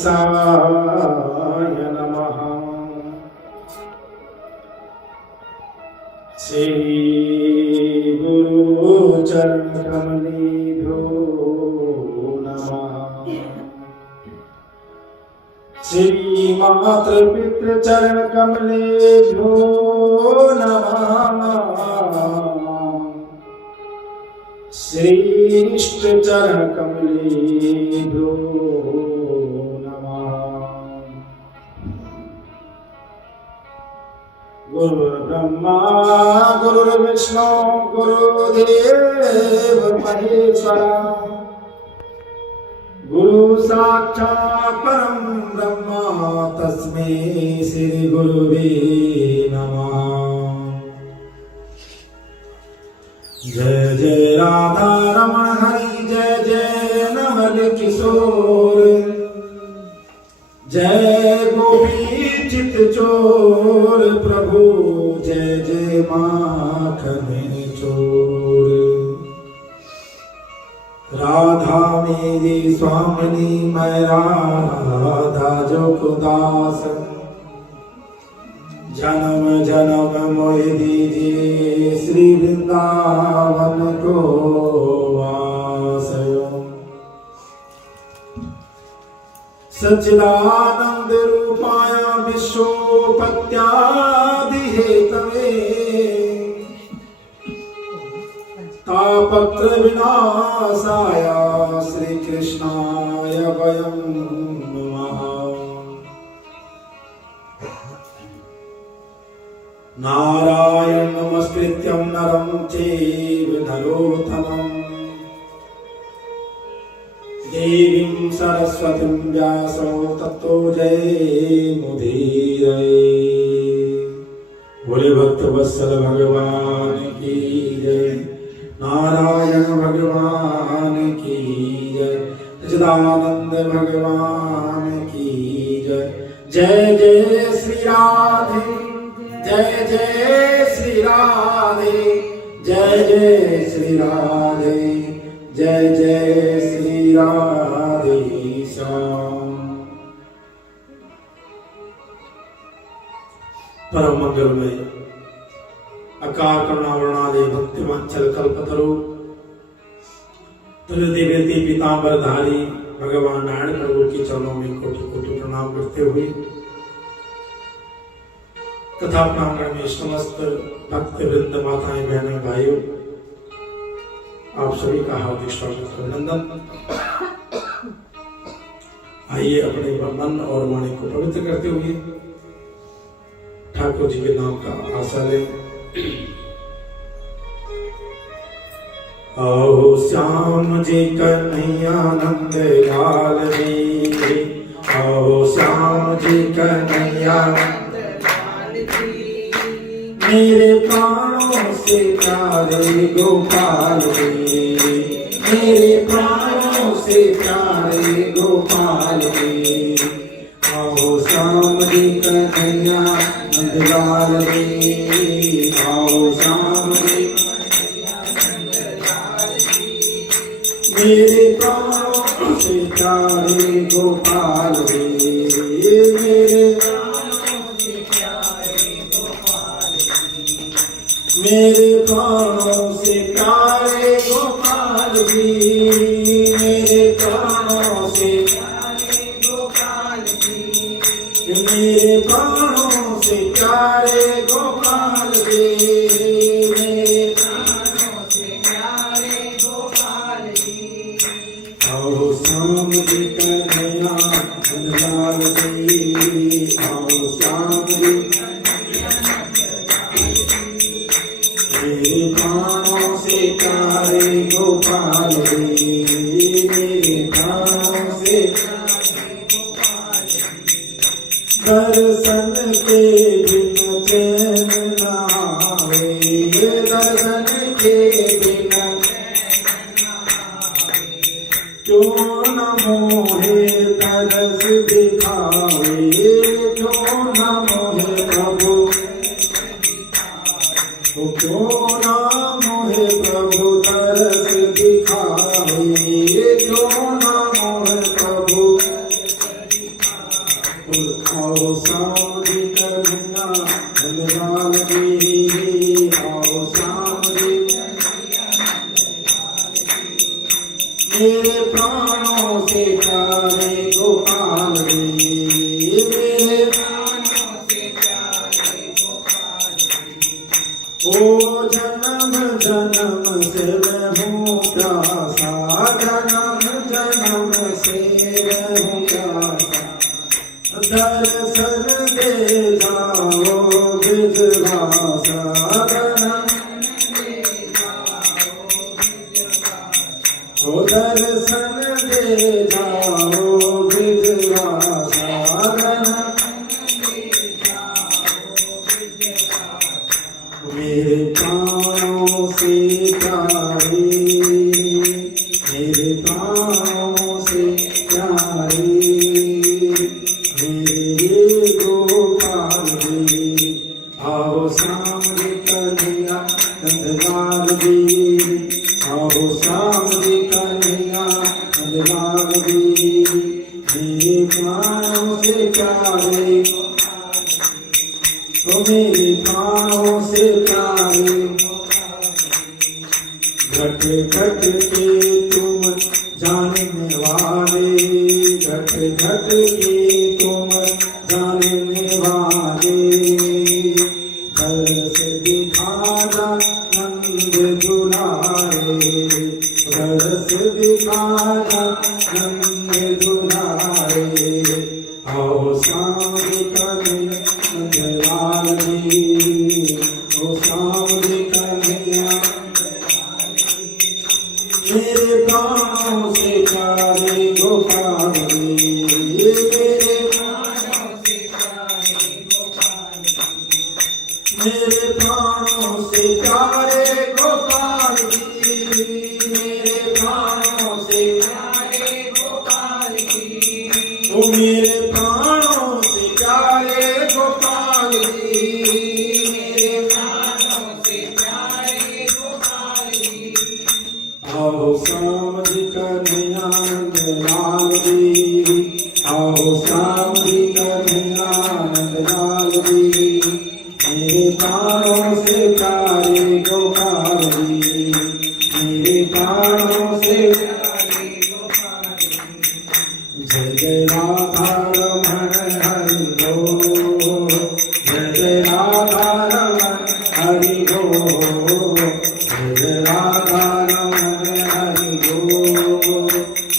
साय नमः। श्री गुरु चरण कमलेभ्यो नमः। श्री मातृ पितृ चरण कमलेभ्यो नमः। श्री इष्ट चरण कमलेभ्यो गुरुर्ब्रह्मा गुरुर्विष्णु गुरुदेव महेश्वरा। गुरु साक्षात् परम ब्रह्म तस्मै श्री गुरुवे नमः। जय जय राधा रमण हरि जय जय नवल किशोर। जय गोपी चित चोर प्रभु जय जय माखन चोर। राधा मेरी स्वामिनी मैं राधा जो खुदास। जन्म जन्म मोहि दीजिए श्री वृंदावन को वासयो। सच्चिदानंद रूपाय विश्वोपत्यादि हेतवे। तापत्र विनाशाय श्री कृष्णाय वयं नमः। नारायण नमस्कृत्यं नरं चैव नरोत्तमम्। देवीं सरस्वतीं व्यासो ततो जयमुदीरये। बोले भक्त वत्सल भगवान की जय। नारायण भगवान की जय। सच्चिदानंद भगवान की जय। जय जय श्री राधे जय जय श्री राधे जय जय श्री राधे जय जय श्री राधे श्याम। परम मंगलमय अकाल करुणा वर्णादि भक्ति वांछल कल्पतरु तुलसी बेती पीतांबर धारी भगवान नारायण प्रभु के चरणों में कोटि कोटि प्रणाम करते हुए कथा प्रांगण में समस्त भक्त वृंद माताएं बहनें भाइयों आप सभी का हार्दिक स्वागत अभिनंदन। आइए अपने मन और वाणी को पवित्र करते हुए ठाकुर जी के नाम का आशा लें। आओ श्याम जी कन्हैयानंद लाल जी। आओ श्याम जी कन्हैयानंद लाल जी। मेरे प्राणों से प्यारे गोपाल जी। मेरे प्राणों से प्यारे गोपाल जी। आओ श्याम जी कन्हैयानंद लाल जी। आओ श्याम जी मेरे प्राणों से प्यारे गोपाल जी। मेरे प्राणों से प्यारे गोपाल जी। मेरे प्राणों से प्यारे गोपाल जी। मेरे प्राणों से प्यारे गोपाल जी। मेरे प्राणों से प्यारे गोपाल जी। मेरे प्राणों से प्यारे गोपाल जी। आओ श्याम जी कन्हैयानंद लाल जी। आओ श्याम जी मेरे प्राणों से प्यारे गोपाल जी। मेरे प्राणों से दर्शन के बिन चैन न आवे। दर्शन के बिन क्यों न मोहे तरस दिखावे। क्यों न मोहे प्रभु क्यों न मोहे प्रभु तरस दिखावे। क्यों न मोहे प्रभु आओ श्याम जी कन्हैया नंदलाल की, आओ श्याम जी मेरे प्राणों से प्यारे गोपाल रे, मेरे प्राणों से प्यारे गोपाल रे। ओ जन्म जन्म से मैं हूँ प्यासा, जन्म जन्म से मैं हूँ प्यासा, दर्शन दे जाओ ब्रजवासा, ओ दर्शन दे जाओ ब्रजवासा, मेरे प्राणों से प्यारे, मेरे प्राणों से प्यारे, मेरे गोपाल रे, आओ श्याम जी कन्हैया नंदलाल रे, आओ श्याम जी कन्हैया नंदलाल रे, मेरे प्राणों से प्यारे, तो मेरे प्राणों से प्यारे, घट घट के तुम जानने वाले, घट घट के तुम जानने वाले, दर्श दिखाना नंद दुलारे, दर्श दिखाना नंद दुलारे, आओ श्याम जी कन्हैया नंदलाल रे, ओ श्याम जी कन्हैया मेरे प्राणों से प्यारे गोपाल रे, मेरे प्राणों से प्यारे गोपाल रे, मेरे प्राणों से प्यारे गोपाल रे, मेरे प्राणों से प्यारे गोपाल रे, ओ मेरे प्राणों से प्यारे गोपाल रे, मेरे प्राणों से प्यारे गोपाल रे, आओ श्याम जी कन्हैया नंदलाल रे, आओ श्याम जी कन्हैया नंदलाल रे, मेरे प्राणों से प्यारे गोपाल रे, मेरे प्राणों से प्यारे गोपाल रे, जय जय राधा रमण हरि बोल, जय जय राधा रमण हरि बोल, जय जय राधा रमण हरि बोल,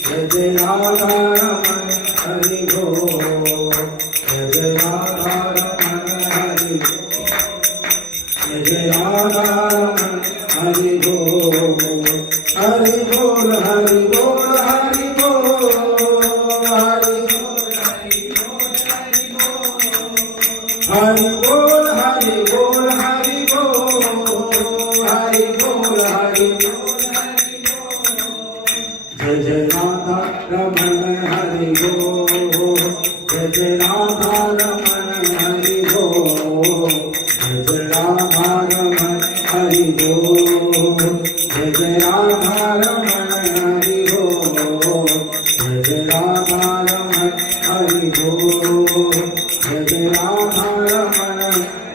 जय जय राधा रमण हरि बोल, जय जय राधा रमण हरि बोल, जय जय राधा रमण हरि बोल, हरि बोल हरि बोल हरि बोल, हरि हरि बोल हरि बोल हरि बोल, हरि बोल हरि बोल, जय जय राधा रमण हरि बोल, जय जय राधा रमण हरि बोल, जय जय राधा रमण हरि बोल, जय जय राधा रमण हरि बोल, जय जय राधा रमण हरि बोल, जय जय राधा रमण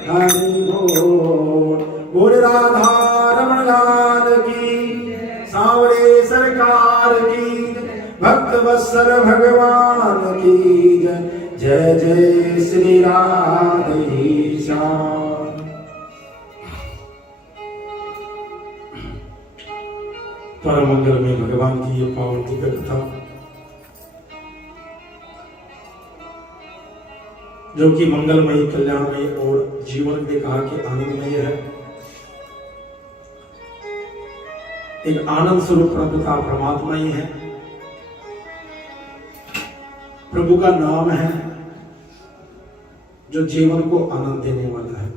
हरि बोल। बोल राधा रमण लाल की, सावरे सरकार की, भक्त वत्सल भगवान की जय, जय जय श्री राधेश्याम। परम मंगल में भगवान की ये पावन दिव्य कथा, जो कि मंगलमयी कल्याणमयी और जीवन में कहा कि आनंदमय है। एक आनंद स्वरूप प्रभुता परमात्मा ही है, प्रभु का नाम है जो जीवन को आनंद देने वाला है।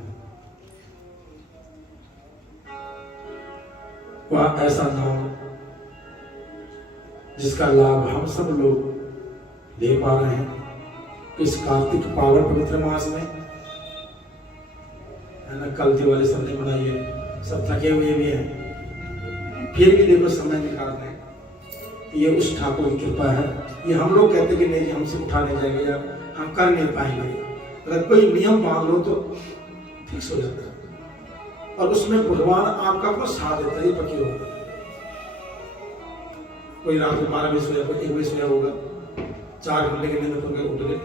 वह ऐसा नाम जिसका लाभ हम सब लोग ले पा रहे हैं इस कार्तिक पावन पवित्र मास में, है ना। कल दिवाली सबने मनाई है, सब थके हुए भी हैं, फिर भी देखो समय निकाल रहे हैं। ये उस ठाकुर की कृपा है। ये हम लोग कहते कि नहीं हमसे उठा नहीं जाएंगे, या हम कर नहीं पाएंगे। अगर कोई नियम बांध लो तो फिक्स हो जाता है और उसमें भगवान आपका को साथ देता है, पक्की होगा। कोई रात को 12 बजे सोया, कोई 1 बजे सोया होगा, 4 घंटे की नींद करके उठ गए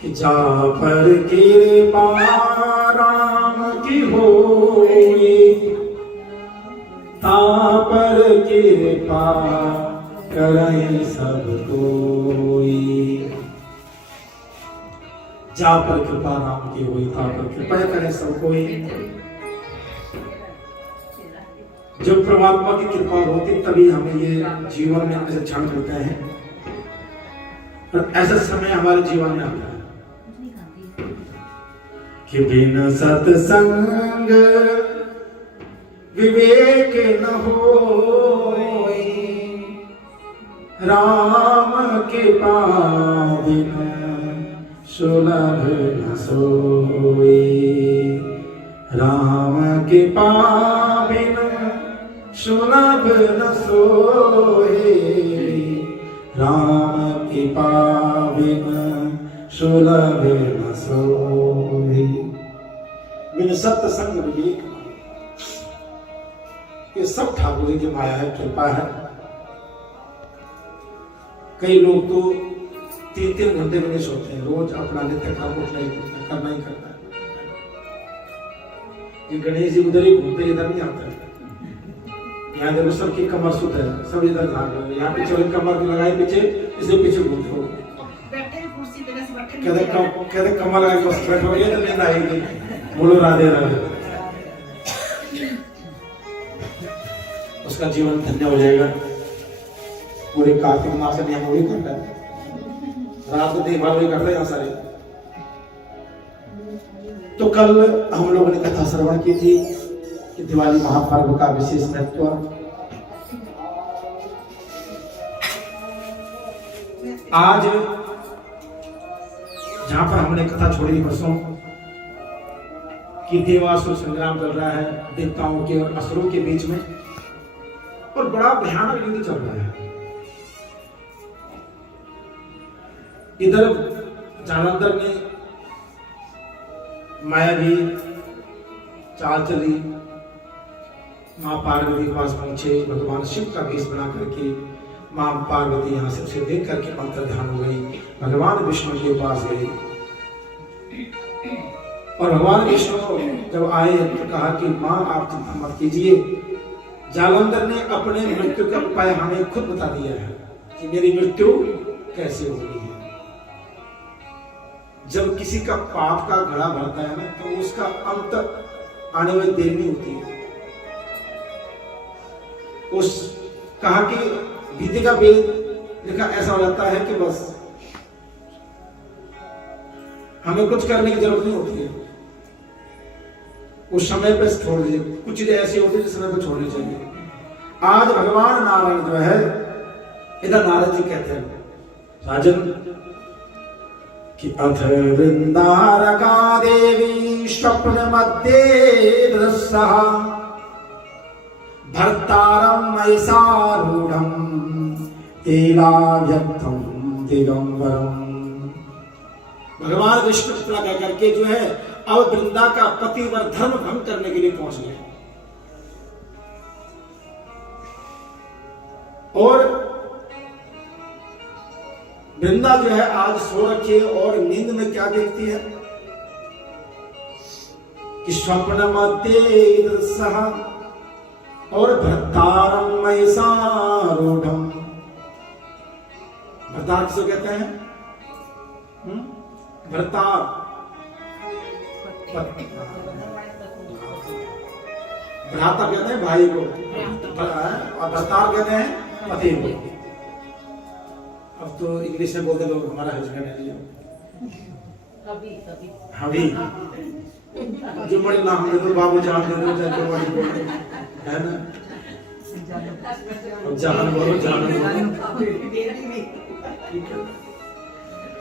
कि जा पर कृपा राम की होई, ता पर कृपा करई सब कोई। जा पर कृपा राम की हुई, ता पर कृपा करे सब कोई। जब परमात्मा की कृपा होती तभी हमें ये जीवन में ऐसे क्षण मिलते हैं और ऐसा समय हमारे जीवन में आता है कि बिन सत्संग विवेक न होई, राम के पाविन सुलभ न सोई। राम के पाविन सुलभ न सोई, राम के पाविन सुलभ न सोई। बिन सत्संग विवेक, ये सब ठाकुर जी की माया है, कृपा है। कई लोग तो 3-3 घंटे में नहीं सोते हैं, रोज अपना नित्य काम करना ही करता है। ये गणेश जी उधर ही घूमते, इधर नहीं आता है। यहाँ देखो सबकी कमर सुत है, सब इधर भाग रहे हैं। यहाँ पीछे कमर लगाए पीछे, इसलिए पीछे घूमते हो। कहते कमर लगा के बस बैठोगे तो नींद आएगी। बोलो राधे राधे, उसका जीवन धन्य हो जाएगा। पूरे कार्तिक मास में हम वही करता है, रात को देखभाल वही करते हैं यहाँ सारे। तो कल हम लोगों ने कथा श्रवण की थी कि दिवाली महापर्व का विशेष महत्व। आज जहां पर हमने कथा छोड़ी परसों कि देवासुर संग्राम चल रहा है देवताओं के और असुरों के बीच में, और बड़ा भयानक युद्ध चल रहा है। इधर जालंधर ने मायावी चाल चली, मां पार्वती के पास पहुंचे, भगवान शिव का वेश बना करके मां पार्वती यहां से उसे देख करके अंतर्ध्यान हो गई, भगवान विष्णु के पास गई। और भगवान विष्णु जब आए तो कहा कि मां आप चिंता मत कीजिए, जालंधर ने अपने मृत्यु का उपाय हमें खुद बता दिया है कि मेरी मृत्यु कैसे होनी है। जब किसी का पाप का घड़ा भरता है ना, तो उसका अंत आने में देर नहीं होती है। उस कहा कि गीता का वेद लिखा ऐसा हो जाता है कि बस हमें कुछ करने की जरूरत नहीं होती है, उस समय पे छोड़ दीजिए। कुछ चीजें ऐसी होती है जिस समय पे छोड़नी चाहिए। आज भगवान नारायण जो है, इधर नारद जी कहते हैं राजन कि अथ वृंदारका देवी स्वप्न मध्य दृश्यः भर्तारं मयिसारूढं तेलाव्यक्तं दिगंबरम्। भगवान विष्णु इतना कह करके जो है अब वृंदा का पतिवर धर्म भंग करने के लिए पहुंच गए। और वृंदा जो है आज सो रखी है और नींद में क्या देखती है कि स्वप्न मध्य दृश्यः और भर्तारं मयिसारूढं। भर्तार किसे कहते हैं? भर्तार भ्राता कहते हैं भाई को, और भर्तार कहते हैं पति को। अब तो इंग्लिश में बोलते लोग हमारा हस्बैंड है, हबी जो बड़े नाम दे दो, बाबू जान दे दो, चाहे बड़ी है ना, जान बोलो जान बोलो।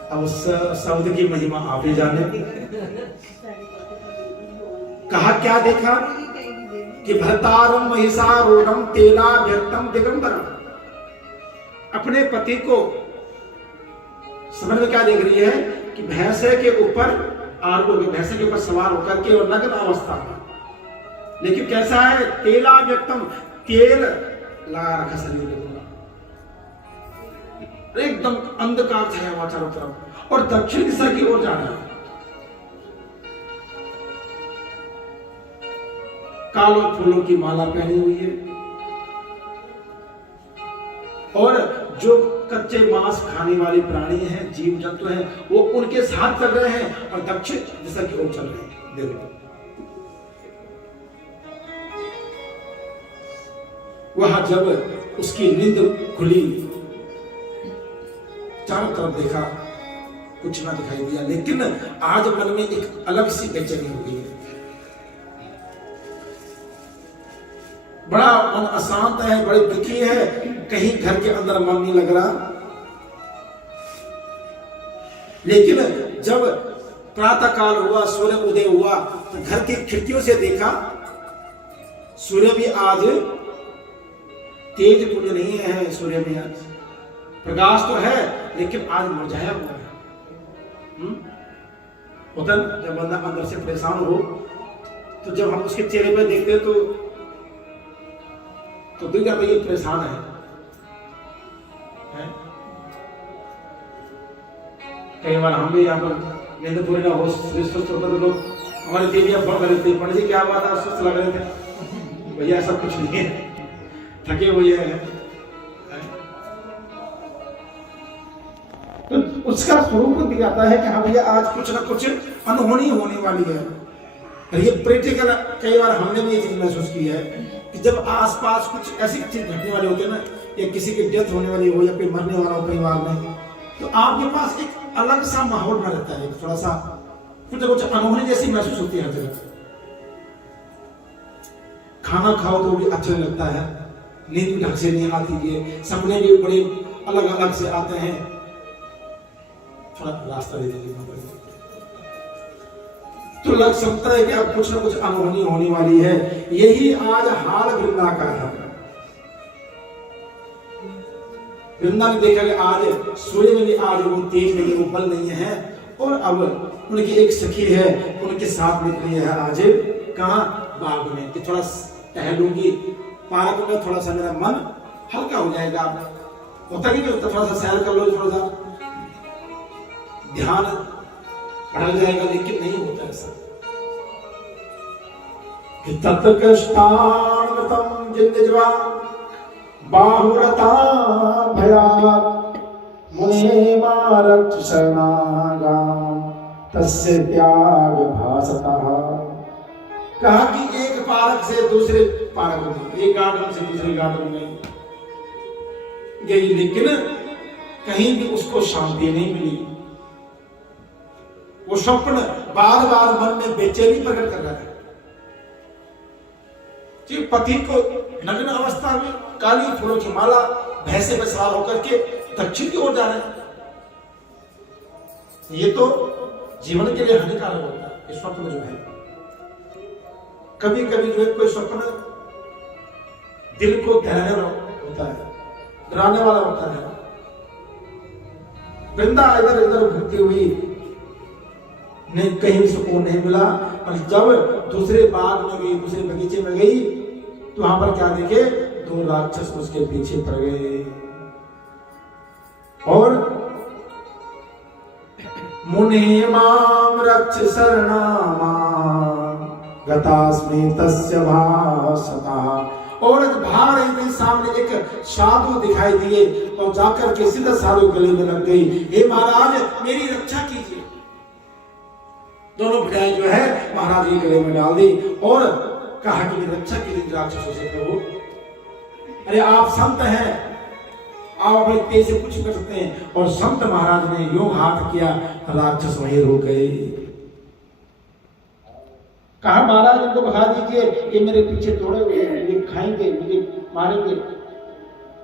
अब उस शब्द की महिमा आप ही जाने। कहा क्या देखा कि भर्तारं मयिसारूढं तेलाव्यक्तं दिगंबरम्। अपने पति को समझ में क्या देख रही है कि भैंसे के ऊपर आरूढ़, भैंसे के ऊपर सवार होकर के और नग्न अवस्था में, लेकिन कैसा है, तेला व्यक्तम, तेल लगा रखा शरीर में, एकदम अंधकार छाया हुआ चारों तरफ, और दक्षिण दिशा की ओर जा रहा है। काले फूलों की माला पहनी हुई है, और जो कच्चे मांस खाने वाले प्राणी हैं, जीव जंतु हैं, वो उनके साथ चल रहे हैं और दक्षिण दिशा की ओर चल रहे हैं। देखो वह जब उसकी नींद खुली, चारों तरफ देखा, कुछ ना दिखाई दिया, लेकिन आज मन में एक अलग सी बेचैनी हो गई है। बड़ा मन अशांत है, बड़ी दुखी है, कहीं घर के अंदर मन नहीं लग रहा। लेकिन जब प्रातः काल हुआ, सूर्य उदय हुआ, तो घर की खिड़कियों से देखा, सूर्य भी आज तेज पुंज नहीं है, सूर्य में आज प्रकाश तो है, लेकिन आज मुरझाया हुआ है। होता जब बंदा अंदर से परेशान हो, तो जब हम उसके चेहरे पे देखते तो दिल जाता ये परेशान है? कई बार हम भी यहाँ पर नींद पूरी ना हो, सुस्त होता तो लोग हमारी देवियां फोन कर रहे थे, पंडित जी क्या बात है, सुस्त लग रहे थे। भैया सब कुछ नहीं है, थके हुए हैं। तो उसका स्वरूप दिखाता है कि हाँ भैया आज कुछ ना कुछ अनहोनी होने वाली है। और ये प्रैक्टिकल कई बार हमने भी ये चीज महसूस की है कि जब आसपास कुछ ऐसी चीज घटने वाली होती है ना, या किसी की डेथ होने वाली हो, या कोई मरने वाला हो परिवार में, तो आपके पास एक अलग सा माहौल बना रहता है, थोड़ा सा कुछ ना कुछ अनहोनी जैसी महसूस होती है हर जगह। खाना खाओ तो भी अच्छा लगता है, नींद भी ढंग से नहीं आती है, सपने भी बड़े अलग अलग से आते हैं। थोड़ा रास्ता दे दीजिए, तो लग सकता है कि अब कुछ ना कुछ अनहोनी होने वाली है। यही आज हाल वृंदा का है। वृंदा ने देखा कि आज सूर्य में भी आज वो तेज नहीं, वो बल नहीं है, और अब उनकी एक सखी है, उनके साथ निकली है आज कहाँ, बाग में, कि थोड़ा टहलूंगी पार्क में, थोड़ा सा मेरा मन हल्का हो जाएगा। होता नहीं कि थोड़ा सा सैर कर लो, थोड़ा सा ध्यान बढ़ जाएगा, लेकिन नहीं होता ऐसा। तत्कष्टान्वितं जिन्निज्वा बाहुरता भयात् मुने मारक्ष शरणागम तस्य त्याग भासतः। कहा कि एक पार्क से दूसरे पार्क में, एक गार्डन से दूसरे गार्डन में गई, लेकिन कहीं भी उसको शांति नहीं मिली। वो स्वप्न बार बार मन में बेचैनी प्रकट कर रहा है कि पति को नग्न अवस्था में काली फूलों की माला भैंसे में सवार होकर के दक्षिण की ओर जा रहे हैं। ये तो जीवन के लिए हानिकारक होता है ये स्वप्न जो है। कभी कभी जो है कोई स्वप्न दिल को दहलाने वाला होता है, डराने वाला होता है। वृंदा इधर इधर घूमती हुई नहीं, कहीं सुकून नहीं मिला, और जब दूसरे बाग में गई, दूसरे बगीचे में गई, तो वहां पर क्या देखे, दो राक्षस उसके पीछे पड़ गए और मुने माम रक्ष शरणामां गतास्मि तस्य भासतः। और भाग रही थी, सामने एक साधु दिखाई दिए और जाकर के सीधा साधु गले में लग गई, हे महाराज मेरी रक्षा कीजिए। दोनों बुढ़ाएं जो है महाराज के गले में डाल दी और कहा कि मेरी रक्षा कीजिए राक्षसों से प्रभु। अरे आप संत हैं, आप अपने तेज से कुछ कर सकते हैं। और संत महाराज ने यूं हाथ किया, राक्षस वहीं रुक गए। कहा महाराज इनको भगा दीजिए, ये मेरे पीछे दौड़े हुए हैं, मुझे खाएंगे, मुझे मारेंगे।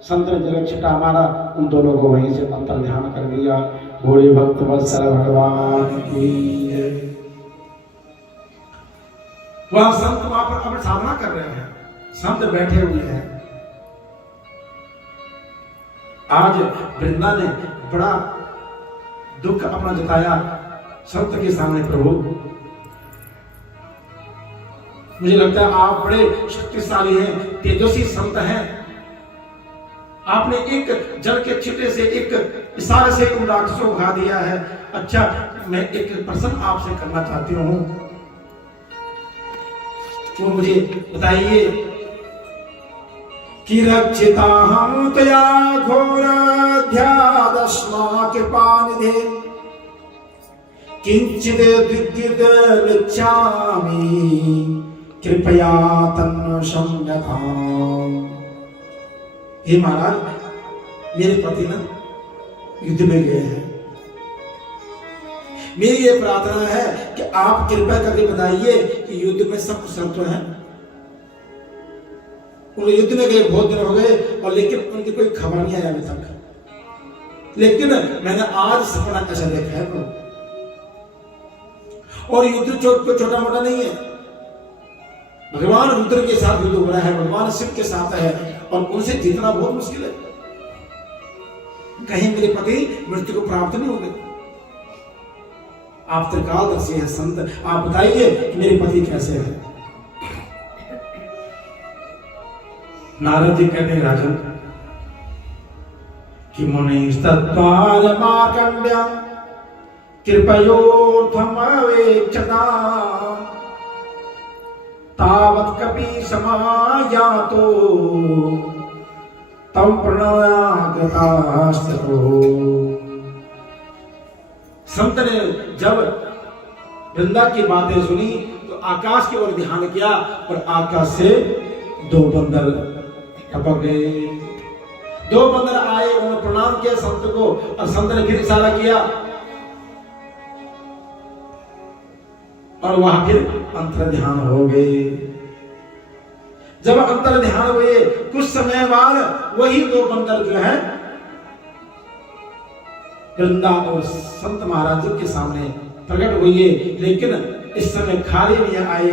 संत ने जगह छिटा मारा, उन दोनों को वहीं से अंतर ध्यान कर दिया। भोले भक्त वत्सल भगवान की। वह संत वहां पर अपनी साधना कर रहे हैं, संत बैठे हुए हैं। आज वृंदा ने बड़ा दुख अपना जताया संत के सामने। प्रभु मुझे लगता है आप बड़े शक्तिशाली हैं, तेजस्वी संत हैं। आपने एक जल के छिटे से, एक इशारे से उन राक्षसों को भगा दिया है। अच्छा, मैं एक प्रश्न आपसे करना चाहती हूँ, वो मुझे बताइए कि रक्षिता हम तया घोराध्यादस्मा कृपानिधे किंचिद दिग्गिद लिच्छामि कृपया तन्न संयथा। हे महाराज, मेरे पति ना युद्ध में गए हैं। मेरी ये प्रार्थना है कि आप कृपया करके बताइए कि युद्ध में सब कुशल तो है। उन्हें युद्ध में गए बहुत दिन हो गए और लेकिन उनकी कोई खबर नहीं आई अभी तक। लेकिन मैंने आज सपना ऐसा देखा है प्रभु, और युद्ध छोटा मोटा नहीं है। भगवान रुद्र के साथ युद्ध हो रहा है, भगवान शिव के साथ है, और उनसे जीतना बहुत मुश्किल है। कहीं मेरे पति मृत्यु को प्राप्त नहीं होंगे। आप त्रिकालदर्शी हैं संत, आप बताइए कि मेरे पति कैसे हैं। नारद जी कहते हैं राजन कि मुनिस्तत्वार मार्कंड्य कृपयोर्थम अवेक्षता तावत् कपि समायातो तम प्रणयागतास्ततो। संत ने जब वृंदा की बातें सुनी तो आकाश की ओर ध्यान किया और आकाश से दो बंदर टपक गए। दो बंदर आए, उन्होंने प्रणाम किया संत को, और संत ने फिर इशारा किया और वहां फिर अंतर ध्यान हो गए। जब अंतर ध्यान हुए कुछ समय बाद वही दो बंदर जो है वृंदा और संत महाराज जी के सामने प्रकट हुए, लेकिन इस समय खाली नहीं आए,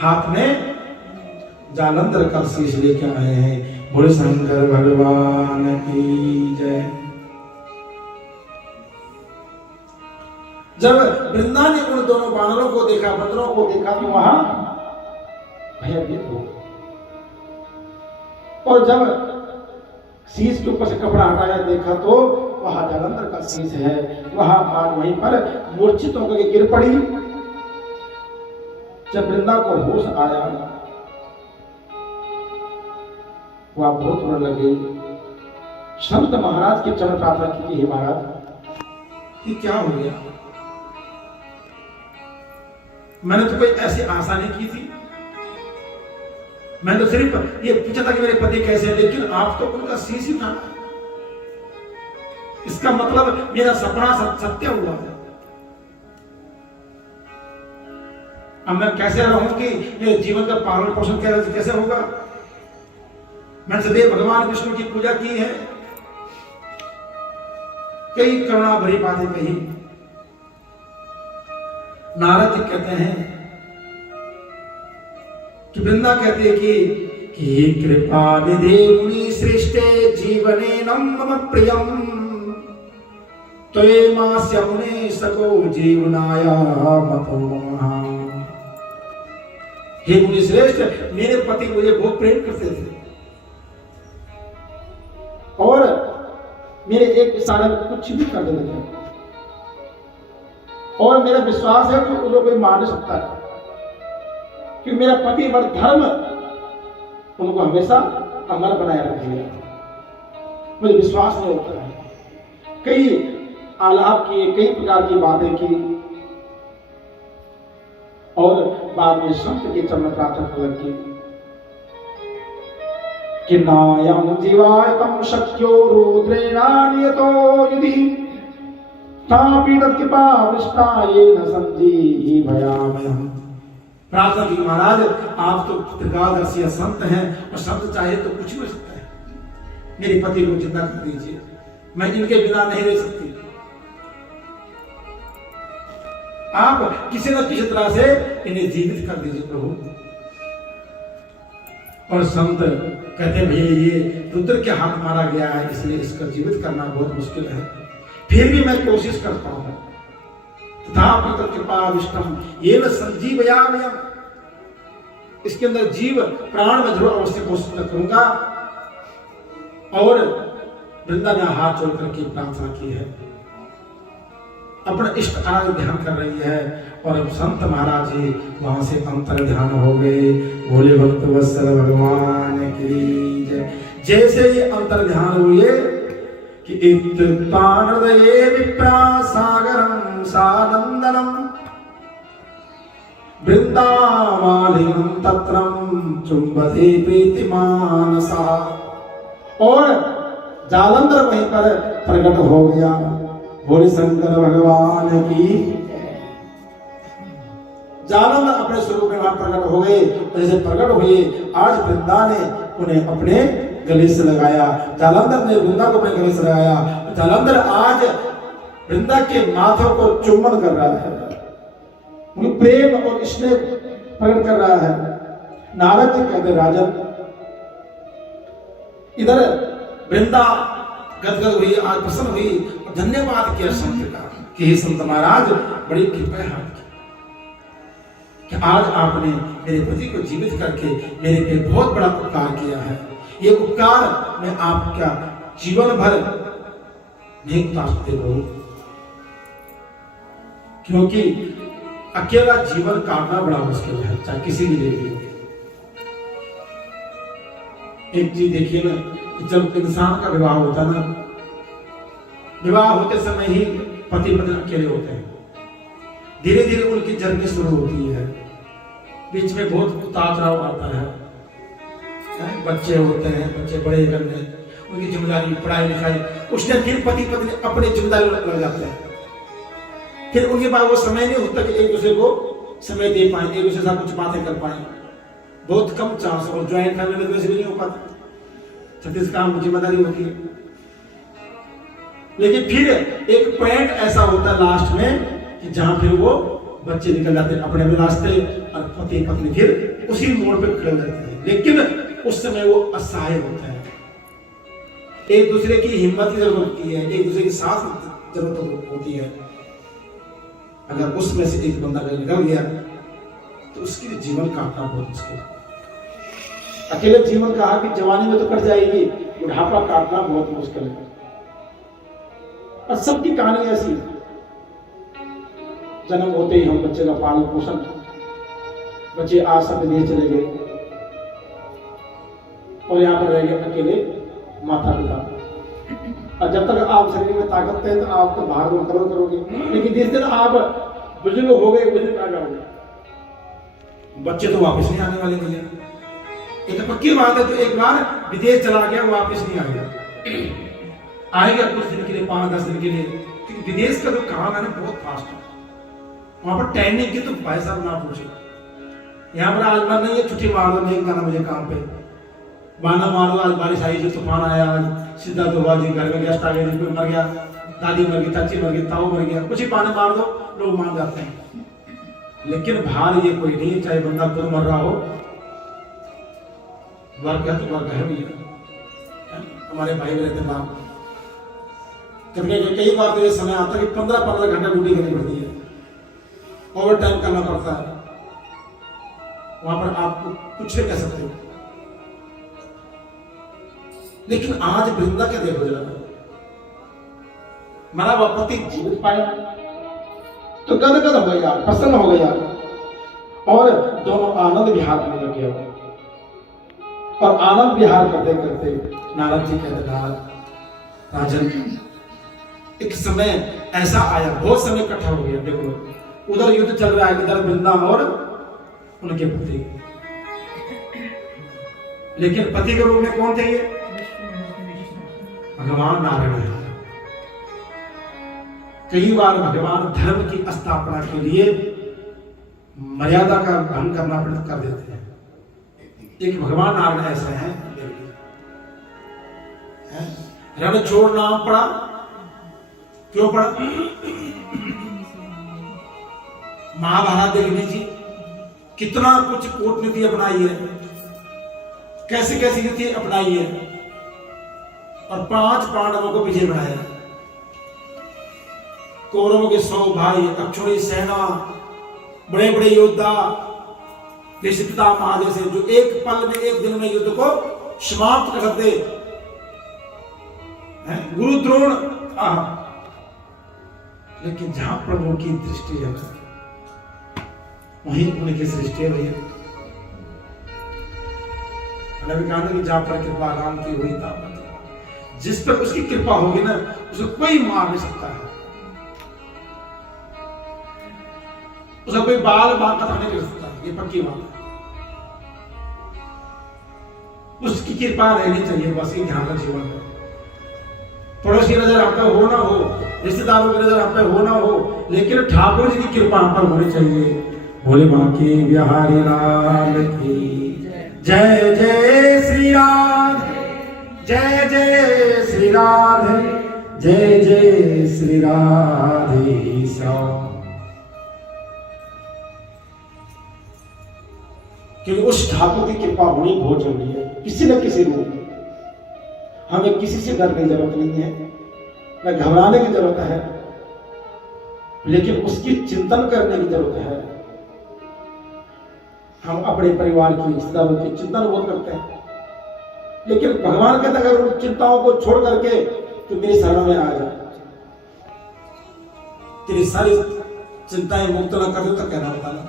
हाथ में जालंधर का शीश लेके आए हैं। बोले शंकर भगवान की जय। जब वृंदा ने उन दोनों बानरों को देखा, बंदरों को देखा, तो वहां भयभीत हो, और जब शीश के ऊपर से कपड़ा हटाया देखा तो वहां जालंधर का शीश है। वहां बाल वहीं पर मूर्छित होकर गिर पड़ी। जब वृंदा को होश आया, वह बहुत रोने लगे। संत महाराज के चरण प्रार्थना की, हे महाराज ये क्या हो गया? मैंने तो कोई ऐसी आशा नहीं की थी। मैंने तो सिर्फ ये पूछा था कि मेरे पति कैसे हैं, लेकिन आप तो उनका शीश ही था। इसका मतलब मेरा सपना सत्य हुआ है। अब मैं कैसे रहूंगी? मेरे जीवन का पालन पोषण कैसे होगा? मैंने सदैव भगवान विष्णु की पूजा की है, कई करुणा भरी बातें कही। नारद जी कहते हैं कि वृंदा कहते हैं कि कृपा निधे मुनि सृष्टे जीवने मम प्रियम त्वये मास्य मुने सको जीवनाया मतो महा। हे मुनि श्रेष्ठ, मेरे पति मुझे बहुत प्रेम करते थे, और मेरे एक इशारे में कुछ भी कर देते थे, और मेरा विश्वास है कि उनको कोई मार नहीं सकता है, कि मेरा पति वर धर्म उनको हमेशा अमर बनाए रखेगा। मुझे विश्वास नहीं होता है। कई आलाप किए, कई प्रकार की बातें की, और बाद में संत के चरण प्रार्थना लगी कि नायं जीवायतं शक्यो रुद्रेणानियतो यदि तापि तत्कृपावृष्टायेन संजीवयाम्यहम्। प्रार्थना की, महाराज आप तो त्रिकालदर्शी संत हैं, और संत चाहे तो कुछ भी हो सकता है। मेरे पति को जिंदा कर दीजिए, मैं इनके बिना नहीं रह सकती। आप किसी न किसी तरह से इन्हें जीवित कर दीजिए प्रभु। और संत कहते भैया ये रुद्र के हाथ मारा गया है, इसलिए इसका जीवित करना बहुत मुश्किल है। फिर भी मैं कोशिश करता हूं। तथापि तत्कृपाविष्टम येन संजीवयामयम्, इसके अंदर जीव प्राण में जरूर अवश्य कोशिश करूंगा। और वृंदा ने हाथ जोड़ करके प्रार्थना की है, अपना इष्ट आराधना ध्यान कर रही है। और अब संत महाराज जी वहां से अंतर ध्यान हो गए। भोले भक्त वत्सल भगवान की जय। जैसे ये अंतर ध्यान हुए कि इत्तानदये विप्रा सागरं सानंदनम वृंदावालिनं तत्रं चुंबते प्रीतिमानसा, और जालंधर वहीं पर प्रकट हो गया। भोले शंकर भगवान की जालंधर अपने स्वरूप में वहां प्रकट हो गए। जैसे प्रकट हुए, आज वृंदा ने उन्हें अपने गले से लगाया, जालंधर ने वृंदा को अपने गले से लगाया। जालंधर आज वृंदा के माथों को चुम्बन कर रहा है, उनके प्रेम और स्नेह प्रकट कर रहा है। नारद जी कहते राजन, इधर वृंदा गदगद हुई, आज प्रसन्न हुई, धन्यवाद किया संत का कि हे संत महाराज, बड़ी कृपा है कि आज आपने मेरे पति को जीवित करके मेरे पे बहुत बड़ा उपकार किया है। ये उपकार मैं आपका जीवन भर नहीं उतार सकते प्रभु, क्योंकि अकेला जीवन काटना बड़ा मुश्किल है, चाहे किसी भी लिए भी। एक चीज देखिए ना, जब इंसान का विवाह होता है ना, विवाह होते समय ही पति पत्नी अकेले होते हैं। धीरे धीरे उनकी जर्नी शुरू होती है, बीच में बहुत उतार चढ़ाव आता है। बच्चे होते हैं, बच्चे बड़े करने, उनकी जिम्मेदारी, पढ़ाई लिखाई, उसने फिर पति पत्नी अपनी जिम्मेदारी लग जाते हैं। फिर उनके पास वो समय नहीं होता कि एक दूसरे को समय दे पाए, एक दूसरे से कुछ बातें कर पाए, बहुत कम चांस। और ज्वाइंट फैमिली में वैसे भी नहीं हो पाता, 36 काम की जिम्मेदारी होती है। लेकिन फिर एक पॉइंट ऐसा होता है लास्ट में कि जहां फिर वो बच्चे निकल जाते हैं अपने अपने रास्ते, और पति पत्नी फिर उसी मोड़ पे खड़े रहते हैं। लेकिन उस समय वो असहाय होता है, एक दूसरे की हिम्मत की जरूरत होती है, एक दूसरे की साथ जरूरत होती है। अगर उसमें से एक बंदा अगर निकल गया तो उसके लिए जीवन काटना बहुत मुश्किल है। अकेले जीवन कहा कि जवानी में तो कट जाएगी, बुढ़ापा काटना बहुत मुश्किल है। और सबकी कहानी ऐसी है, जन्म होते ही हम बच्चे का पालन पोषण, बच्चे आज सब लिए चले गए और यहाँ पर रह गए अकेले माता पिता। और जब तक आप शरीर में ताकत है तो आप तो भाग दौड़ करोगे, लेकिन जिस दिन आप बुजुर्ग हो गए, उस दिन क्या करोगे? बच्चे तो वापस नहीं आने वाले भैया, ये तो पक्की बात है। तो एक बार विदेश चला गया, वापस नहीं आएगा। आएगा कुछ दिन के लिए, 5-10 दिन के लिए, क्योंकि विदेश का जो काम है ना बहुत फास्ट है, वहां पर टाइमिंग की तो भाई साहब ना पूछे। यहाँ पर आज मन नहीं है, छुट्टी मार दो, नहीं जाना मुझे काम पे, बहाना मार दो, आज बारिश आई थी, तूफान आया, सीधा तो बाजी घर में गेस्ट आ गए, कोई मर गया, दादी मर गई, चाची मर गई, ताऊ मर गया, कुछ ही बहाने मार दो, लोग मान जाते हैं। लेकिन बाहर ये कोई नहीं, चाहे बंदा खुद मर रहा हो, वर्ग है तो वर्ग है भैया। हमारे भाई रहते बाप, कई बार तो ये समय आता है कि 15-15 घंटा ड्यूटी करनी पड़ती है, ओवर टाइम करना पड़ता है। वहां पर आप कुछ नहीं कह सकते। लेकिन आज वृंदा क्या देखो जरा, मरा हुआ पति जीवित पाया तो गदगद हो गया, प्रसन्न हो गया, और दोनों आनंद विहार करने लगे। और आनंद विहार करते करते नारद जी कहते, राजन एक समय ऐसा आया, बहुत समय इकट्ठा हो गया, देखो उधर युद्ध चल रहा है, इधर वृंदा और उनके पति। लेकिन पति के रूप में कौन थे ये? भगवान नारायण है। कई बार भगवान धर्म की स्थापना के लिए मर्यादा का भंग करना कर देते हैं। एक भगवान नारायण ऐसे हैं, रण छोड़ नाम पड़ा, क्यों पड़ा? महाभारत देख लीजिए, कितना कुछ कूटनीति अपनाई है, कैसी कैसी नीति अपनाई है, और 5 पांडवों को विजय बनाया। कौरवों के 100 भाई, अक्षौणी सेना, बड़े बड़े योद्धा, पिता महादेव से जो एक पल में, एक दिन में युद्ध को समाप्त कर सकते, गुरु द्रोण। लेकिन जहां प्रभु की दृष्टि है वहीं उनकी सृष्टि है भैया। नबी कहा कि जहां पर कृपा राम की हुई था, जिस पर उसकी कृपा होगी ना, उसे कोई मार नहीं सकता है, उसे कोई बाल बाल खत्म नहीं कर सकता, ये पक्की बात है। उसकी कृपा रहनी चाहिए, बस ये ध्यान रख जीवन में। पड़ोसी नजर आप पे हो ना हो, रिश्तेदारों की नजर आप पे हो ना हो, लेकिन ठाकुर जी की कृपा हम पर होनी चाहिए। भोले बांके बिहारी लाल की जय जय श्री राधे, जय जय श्री राधे, जय जय श्री राधे श्याम। क्योंकि उस ठाकुर की कृपा होनी बहुत जरूरी है, किसी न किसी रूप में। हमें किसी से डरने की जरूरत नहीं है, न घबराने की जरूरत है, लेकिन उसकी चिंतन करने की जरूरत है। हम अपने परिवार की, रिश्तेदारों की चिंतन बहुत करते हैं, लेकिन भगवान कहता है अगर उन चिंताओं को छोड़ करके तो मेरी शरण में आ जा, तेरी सारी चिंताएं मुक्त न कर दो तो कहना बताना।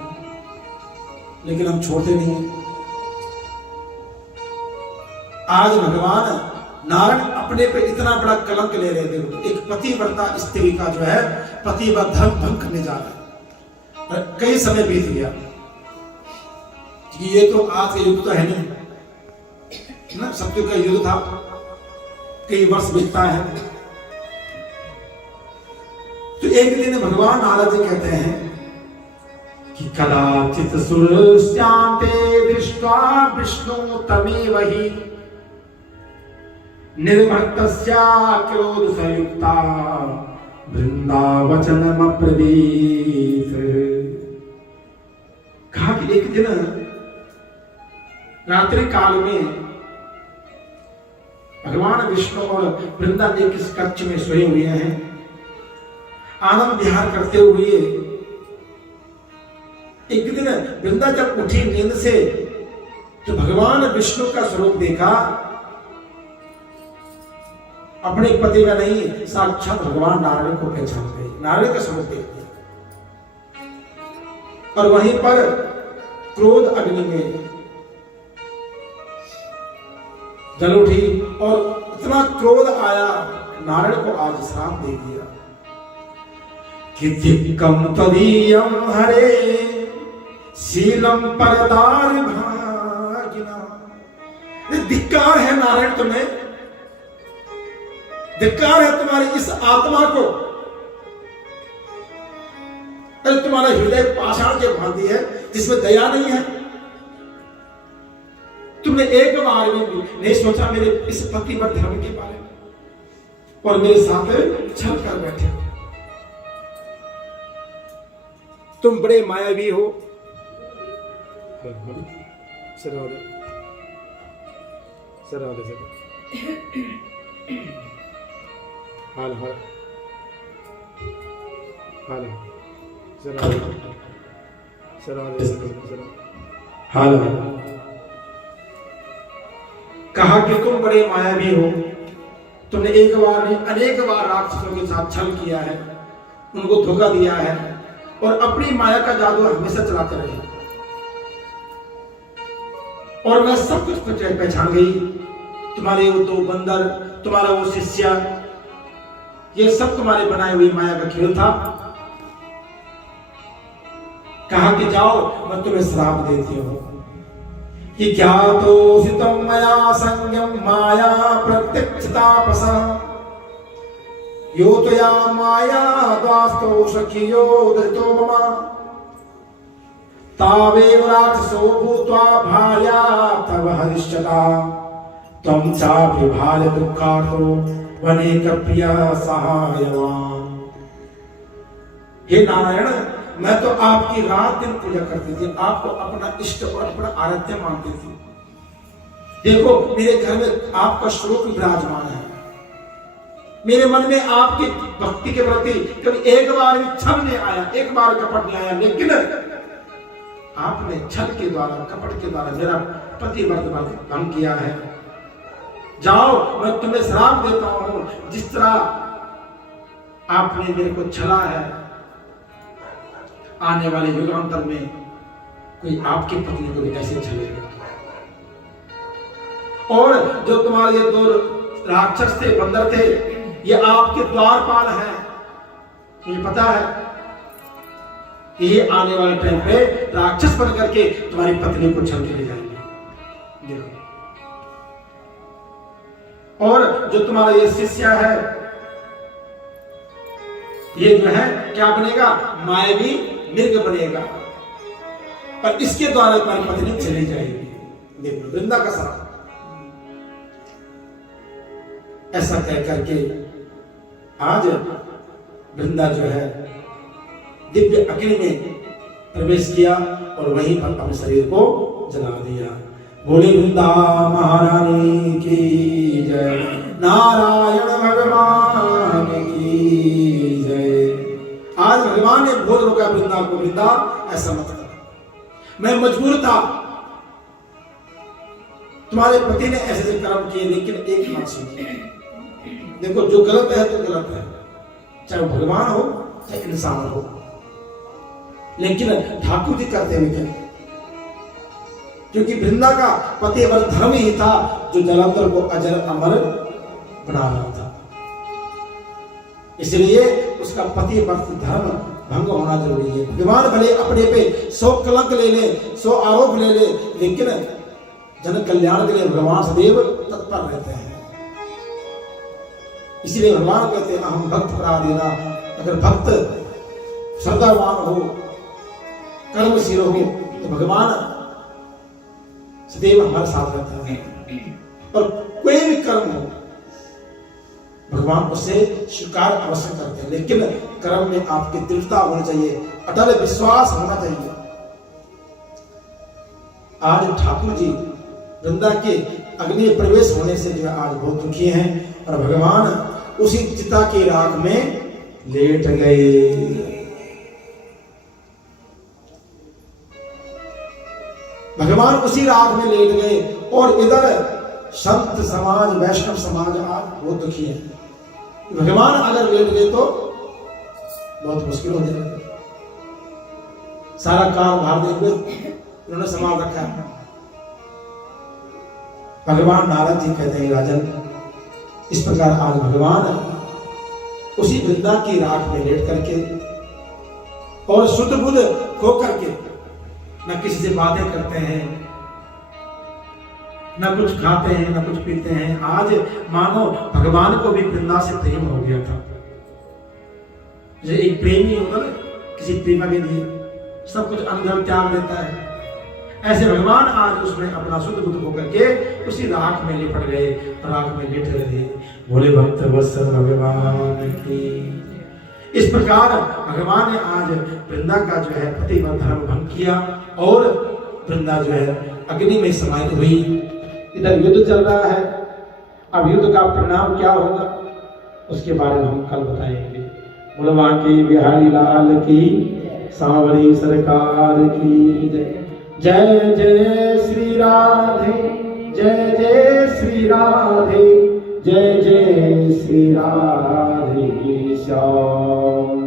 लेकिन हम छोड़ते नहीं हैं। आज भगवान नारायण अपने पे इतना बड़ा कलंक ले रहे थे। एक पतिव्रता स्त्री का जो है पति व धर्म भंग करने जा रहा है, कई समय बीत गया। ये तो आज का युग तो है नहीं ना, सत्य का युग था, कई वर्ष बीतता है। तो एक दिन भगवान नारद जी कहते हैं कि कदाचित सुरस्यांते दृष्ट्वा विष्णु तमेव हि निर्भक्तस्या क्रोध संयुक्ता वृंदावचनम प्रवीत। कहा कि एक दिन रात्रि काल में भगवान विष्णु और वृंदा एक इस कक्ष में सोए हुए हैं, आनंद विहार करते हुए। एक दिन वृंदा जब उठी नींद से तो भगवान विष्णु का स्वरूप देखा। अपने पति का नहीं, साक्षात भगवान नारायण को पहचान गई, नारायण का स्वरूप देख लिया। और वहीं पर क्रोध अग्नि में जल उठी और इतना क्रोध आया, नारायण को आज श्राप दे दिया कि दिक्कम तदीयम हरे शीलम परदार भागिना। धिक्कार है नारायण तुम्हें, धिक्कार है तुम्हारी इस आत्मा को। अरे तुम्हारा हृदय पाषाण के भांति है जिसमें दया नहीं है। तुमने एक बार भी नहीं सोचा मेरे इस पतिव्रत धर्म के बारे में, और मेरे साथ छल कर बैठे। तुम बड़े मायावी हो। सर हाल हाल हाल हाल कहा कि तुम बड़े मायावी हो। तुमने एक बार नहीं अनेक बार राक्षसों के साथ छल किया है, उनको धोखा दिया है और अपनी माया का जादू हमेशा चलाते रहे। और मैं सब कुछ पहचान गई। तुम्हारे वो 2 बंदर, तुम्हारा वो शिष्य, ये सब तुम्हारे बनाए हुई माया का खेल था। कहा कि जाओ मैं तुम्हें श्राप देती हूं कि क्या तो सितम मया संयम माया प्रत्यक्षतापसा यो तो या माया द्वास्तो सखियो धृतो ममा तावेव राक्षसो भूत्वा भार्या तव हरिष्यता त्वं चापि भार्य दुःखार्तो वने कप्रिया सहायवान। हे नारायण, मैं तो आपकी रात दिन पूजा करती थी, आपको अपना इष्ट और अपना आराध्य मानती थी। देखो मेरे घर में आपका स्वरूप विराजमान है, मेरे मन में आपकी भक्ति के प्रति कभी एक बार भी छल नहीं आया, एक बार कपट नहीं आया, लेकिन आपने छल के द्वारा, कपट के द्वारा मेरा पतिव्रत भंग किया है। जाओ, मैं तुम्हें श्राप देता हूं, जिस तरह आपने मेरे को छला है, आने वाले युगांतर में कोई आपकी पत्नी को भी ऐसे छलेगा। और जो तुम्हारे ये दो राक्षस थे, बंदर थे, ये आपके द्वारपाल हैं, मुझे पता है। ये आने वाले टाइम पे राक्षस बन करके तुम्हारी पत्नी को छल के ले जाएंगे। देखो, और जो तुम्हारा ये शिष्य है, ये जो है क्या बनेगा? मायावी मृग बनेगा, पर इसके द्वारा तुम्हारी पत्नी चली जाएगी। देखो वृंदा का साथ ऐसा कह करके आज वृंदा जो है दिव्य अग्नि में प्रवेश किया और वहीं पर अपने शरीर को जला दिया। बोले वृंदा महारानी की जय, नारायण भगवान की जय। आज भगवान ने बोल रोका वृंदा को, वृंदा ऐसा मत कर, मैं मजबूर था, तुम्हारे पति ने ऐसे कर्म किए, लेकिन एक बात सुनिए, देखो जो गलत है तो गलत है, चाहे भगवान हो चाहे इंसान हो, लेकिन ठाकुर जी करते हुए क्या? क्योंकि वृंदा का पतिव्रत धर्म ही था जो जलांतर को अजर अमर बना रहा था, इसलिए उसका पतिव्रत धर्म भंग होना जरूरी है। भगवान भले अपने पे 100 कलंक ले ले, 100 आरोप ले ले, लेकिन जन कल्याण के लिए भगवान सदैव तत्पर रहते हैं। इसलिए भगवान कहते हैं अहम भक्त करा देना। अगर भक्त श्रद्धावान हो, कर्मशील हो, तो भगवान सदैव हमारे साथ रहता है। और कोई भी कर्म हो, भगवान उसे स्वीकार अवश्य करते हैं, लेकिन कर्म में आपकी दृढ़ता होनी चाहिए, अटल विश्वास होना चाहिए। आज ठाकुर जी वृंदा के अग्नि प्रवेश होने से जो आज बहुत दुखी हैं, और भगवान उसी चिता की राख में लेट गए। भगवान उसी राख में लेट गए, और इधर संत समाज, वैष्णव समाज आज बहुत दुखी है। भगवान अगर लेट गए तो बहुत मुश्किल हो जाएगा, सारा काम भार देंगे, उन्होंने संभाल रखा है। भगवान नारद जी कहते हैं राजन, इस प्रकार आज भगवान उसी वृंदा की राख में लेट करके और शुद्ध बुद्ध खो करके न किसी से बातें करते हैं, न कुछ खाते हैं, न कुछ पीते हैं। आज मानो भगवान को भी वृंदा से प्रेम हो गया था। जैसे एक प्रेमी होता है किसी प्रेमा के लिए सब कुछ अंदर त्याग देता है, ऐसे भगवान आज उसमें अपना शुद्ध बुद्ध होकर के उसी राख में लिपट गए, राख में लेट गए। भोले भक्त वत्सल भगवान की। इस प्रकार भगवान ने आज वृंदा का जो है पतिव्रत धर्म भंग किया, और वृंदा जो है अग्नि में समाहित हुई। इधर युद्ध चल रहा है, अब युद्ध का परिणाम क्या होगा उसके बारे में हम कल बताएंगे। बोलवा की बिहारी लाल की, सांवरी सरकार की जय। जय जय श्री राधे, जय जय श्री राधे, जय जय श्री राधे श्याम।